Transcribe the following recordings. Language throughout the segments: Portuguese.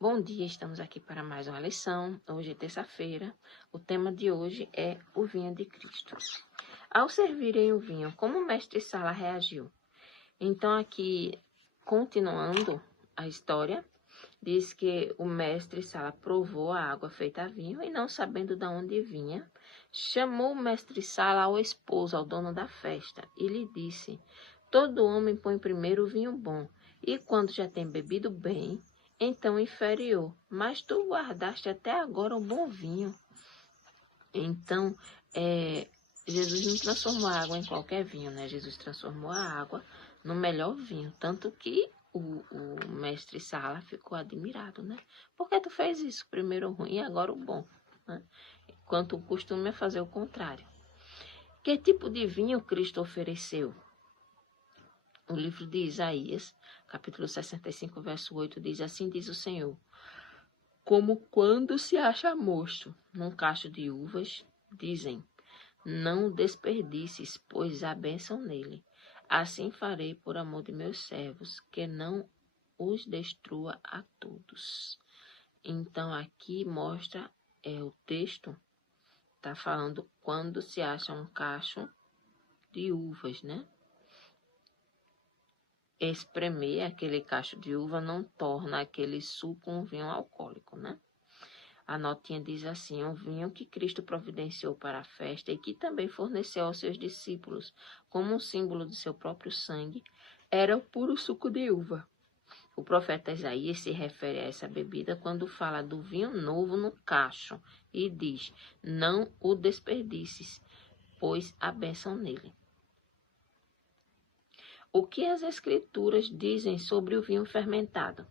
Bom dia, estamos aqui para mais uma lição. Hoje é terça-feira. O tema de hoje é o vinho de Cristo. Ao servirem o vinho, como o mestre Sala reagiu? Então, aqui, continuando a história, diz que o mestre Sala provou a água feita a vinho e, não sabendo de onde vinha, chamou o mestre Sala ao esposo, ao dono da festa, e lhe disse: todo homem põe primeiro o vinho bom, e quando já tem bebido bem, então inferior, mas tu guardaste até agora o bom vinho. Então, Jesus não transformou a água em qualquer vinho, né? Jesus transformou a água no melhor vinho, tanto que o mestre Sala ficou admirado, né? Por que tu fez isso? Primeiro o ruim e agora o bom, né? Enquanto o costume é fazer o contrário. Que tipo de vinho Cristo ofereceu? O livro de Isaías, capítulo 65, verso 8, diz: assim diz o Senhor: como quando se acha mosto num cacho de uvas, dizem: não desperdices, pois há bênção nele. Assim farei por amor de meus servos, que não os destrua a todos. Então, aqui mostra, o texto está falando quando se acha um cacho de uvas, né? Espremer aquele cacho de uva não torna aquele suco um vinho alcoólico, né? A notinha diz assim: um vinho que Cristo providenciou para a festa e que também forneceu aos seus discípulos como um símbolo de seu próprio sangue, era o puro suco de uva. O profeta Isaías se refere a essa bebida quando fala do vinho novo no cacho e diz: não o desperdices, pois há bênção nele. O que as escrituras dizem sobre o vinho fermentado?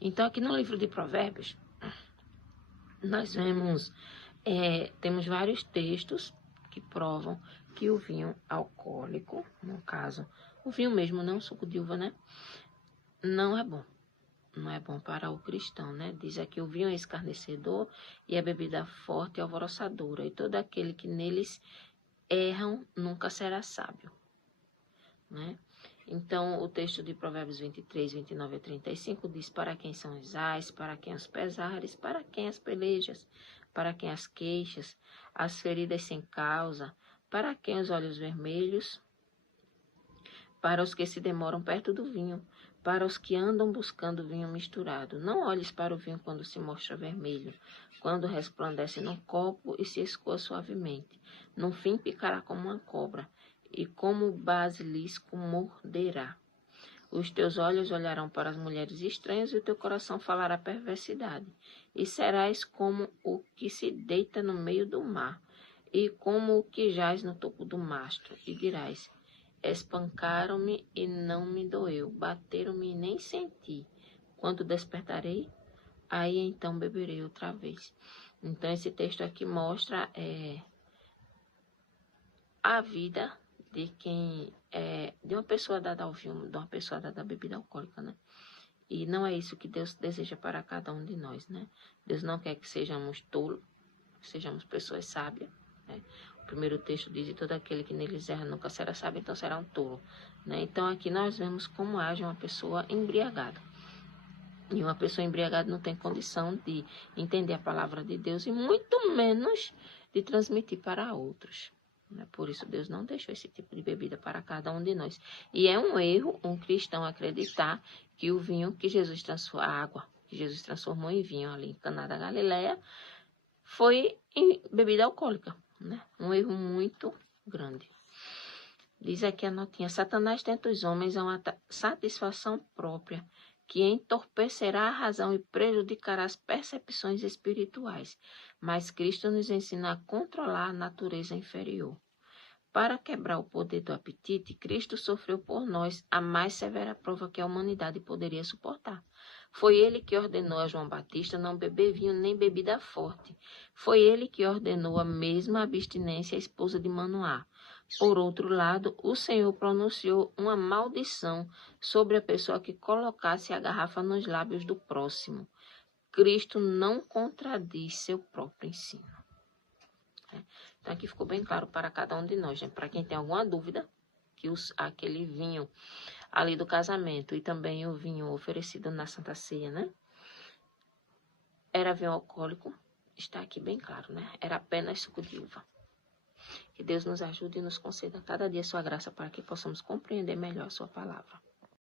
Então, aqui no livro de Provérbios, nós temos vários textos que provam que o vinho alcoólico, no caso, o vinho mesmo, não o suco de uva, né? Não é bom. Não é bom para o cristão, né? Diz aqui: o vinho é escarnecedor e a bebida forte e alvoroçadora, e todo aquele que neles erram nunca será sábio, né? Então, o texto de Provérbios 23, 29 a 35 diz: para quem são os ais, para quem os pesares, para quem as pelejas, para quem as queixas, as feridas sem causa, para quem os olhos vermelhos, para os que se demoram perto do vinho, para os que andam buscando vinho misturado. Não olhes para o vinho quando se mostra vermelho, quando resplandece no copo e se escoa suavemente. No fim picará como uma cobra, e como o basilisco morderá. Os teus olhos olharão para as mulheres estranhas e o teu coração falará perversidade. E serás como o que se deita no meio do mar, e como o que jaz no topo do mastro. E dirás: espancaram-me e não me doeu, bateram-me e nem senti. Quando despertarei, aí então beberei outra vez. Então, esse texto aqui mostra a vida de quem de uma pessoa dada ao vinho, de uma pessoa dada à bebida alcoólica, né? E não é isso que Deus deseja para cada um de nós, né? Deus não quer que sejamos tolos, que sejamos pessoas sábias, né? O primeiro texto diz: e todo aquele que neles erra nunca será sábio, então será um tolo, né? Então aqui nós vemos como age uma pessoa embriagada. E uma pessoa embriagada não tem condição de entender a palavra de Deus e muito menos de transmitir para outros. Por isso Deus não deixou esse tipo de bebida para cada um de nós. E é um erro um cristão acreditar que o vinho que Jesus transformou, a água que Jesus transformou em vinho ali em Caná da Galileia, foi em bebida alcoólica, né? Um erro muito grande. Diz aqui a notinha: Satanás tenta os homens a uma satisfação própria, que entorpecerá a razão e prejudicará as percepções espirituais. Mas Cristo nos ensina a controlar a natureza inferior. Para quebrar o poder do apetite, Cristo sofreu por nós a mais severa prova que a humanidade poderia suportar. Foi ele que ordenou a João Batista não beber vinho nem bebida forte. Foi ele que ordenou a mesma abstinência à esposa de Manoá. Por outro lado, o Senhor pronunciou uma maldição sobre a pessoa que colocasse a garrafa nos lábios do próximo. Cristo não contradiz seu próprio ensino. Então, aqui ficou bem claro para cada um de nós, né? Para quem tem alguma dúvida, que aquele vinho ali do casamento e também o vinho oferecido na Santa Ceia, né? era vinho alcoólico, está aqui bem claro, né? Era apenas suco de uva. Que Deus nos ajude e nos conceda cada dia sua graça para que possamos compreender melhor a sua palavra.